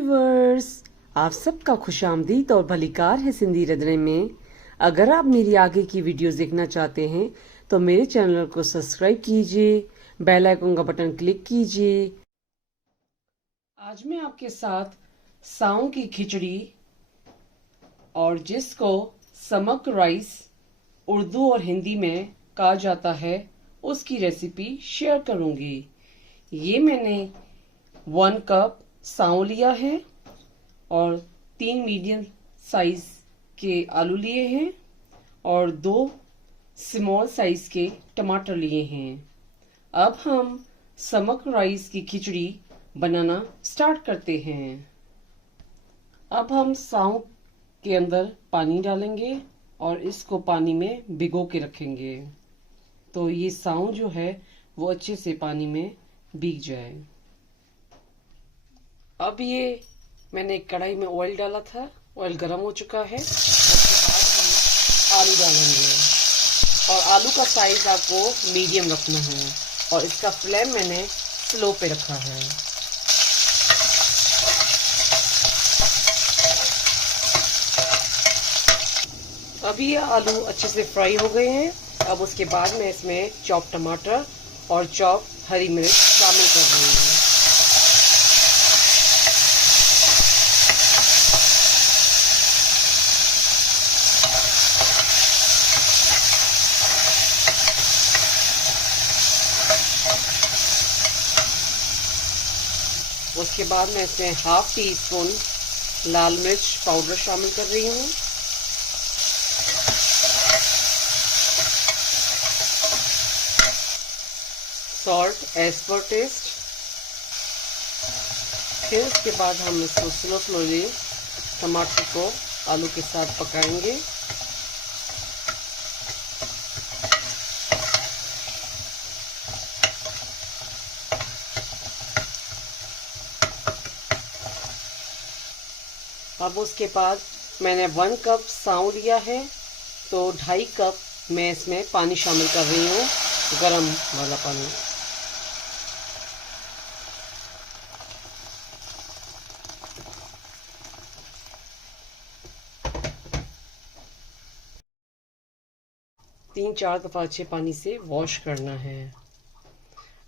Viewers, आप सबका खुशामदीद और भलीकार है सिंधी रंधणे में। अगर आप मेरी आगे की वीडियोस देखना चाहते हैं तो मेरे चैनल को सब्सक्राइब कीजिए, बेल आइकन का बटन क्लिक कीजिए। आज मैं आपके साथ साओं की खिचड़ी और जिसको समक राइस उर्दू और हिंदी में कहा जाता है उसकी रेसिपी शेयर करूंगी। ये मैंने 1 कप साओं लिया है और 3 मीडियम साइज के आलू लिए हैं और 2 स्मॉल साइज के टमाटर लिए हैं। अब हम समक राइस की खिचड़ी बनाना स्टार्ट करते हैं। अब हम साओं के अंदर पानी डालेंगे और इसको पानी में भिगो के रखेंगे तो ये साओं जो है वो अच्छे से पानी में भीग जाए। अब ये मैंने एक कढ़ाई में ऑयल डाला था, ऑयल गर्म हो चुका है। उसके बाद हम आलू डालेंगे और आलू का साइज आपको मीडियम रखना है और इसका फ्लेम मैंने स्लो पे रखा है। अब ये आलू अच्छे से फ्राई हो गए हैं। अब उसके बाद मैं इसमें चॉप टमाटर और चॉप हरी मिर्च शामिल कर रही हूँ। उसके बाद मैं इसमें ½ टीस्पून लाल मिर्च पाउडर शामिल कर रही हूँ। Salt as per taste. फिर उसके बाद हम इसको स्लोली टमाटर को आलू के साथ पकाएंगे। अब उसके बाद मैंने 1 कप साओं लिया है तो 2.5 कप मैं इसमें पानी शामिल कर रही हूँ, गरम वाला पानी। तीन चार दफ़ा अच्छे पानी से वॉश करना है।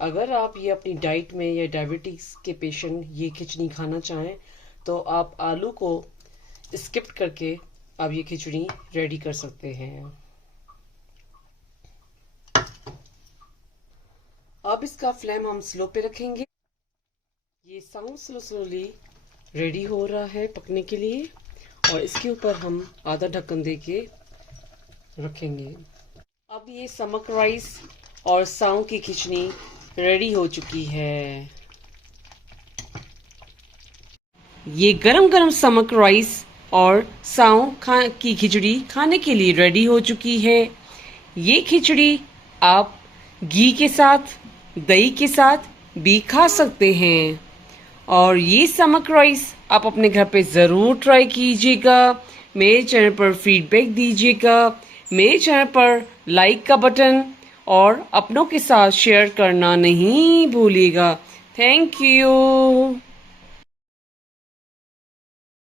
अगर आप ये अपनी डाइट में या डायबिटीज़ के पेशेंट ये खिचड़ी खाना चाहें तो आप आलू को स्किप करके आप ये खिचड़ी रेडी कर सकते हैं। अब इसका फ्लेम हम स्लो पे रखेंगे। ये साउंड स्लोली रेडी हो रहा है पकने के लिए और इसके ऊपर हम आधा ढक्कन दे के रखेंगे। अब ये समक राइस और साओं की खिचड़ी रेडी हो चुकी है। ये गरम गरम समक राइस और साओं की खिचड़ी खाने के लिए रेडी हो चुकी है। ये खिचड़ी आप घी के साथ, दही के साथ भी खा सकते हैं और ये समक राइस आप अपने घर पे ज़रूर ट्राई कीजिएगा। मेरे चैनल पर फीडबैक दीजिएगा। मेरे चैनल पर लाइक का बटन और अपनों के साथ शेयर करना नहीं भूलिएगा। Thank you.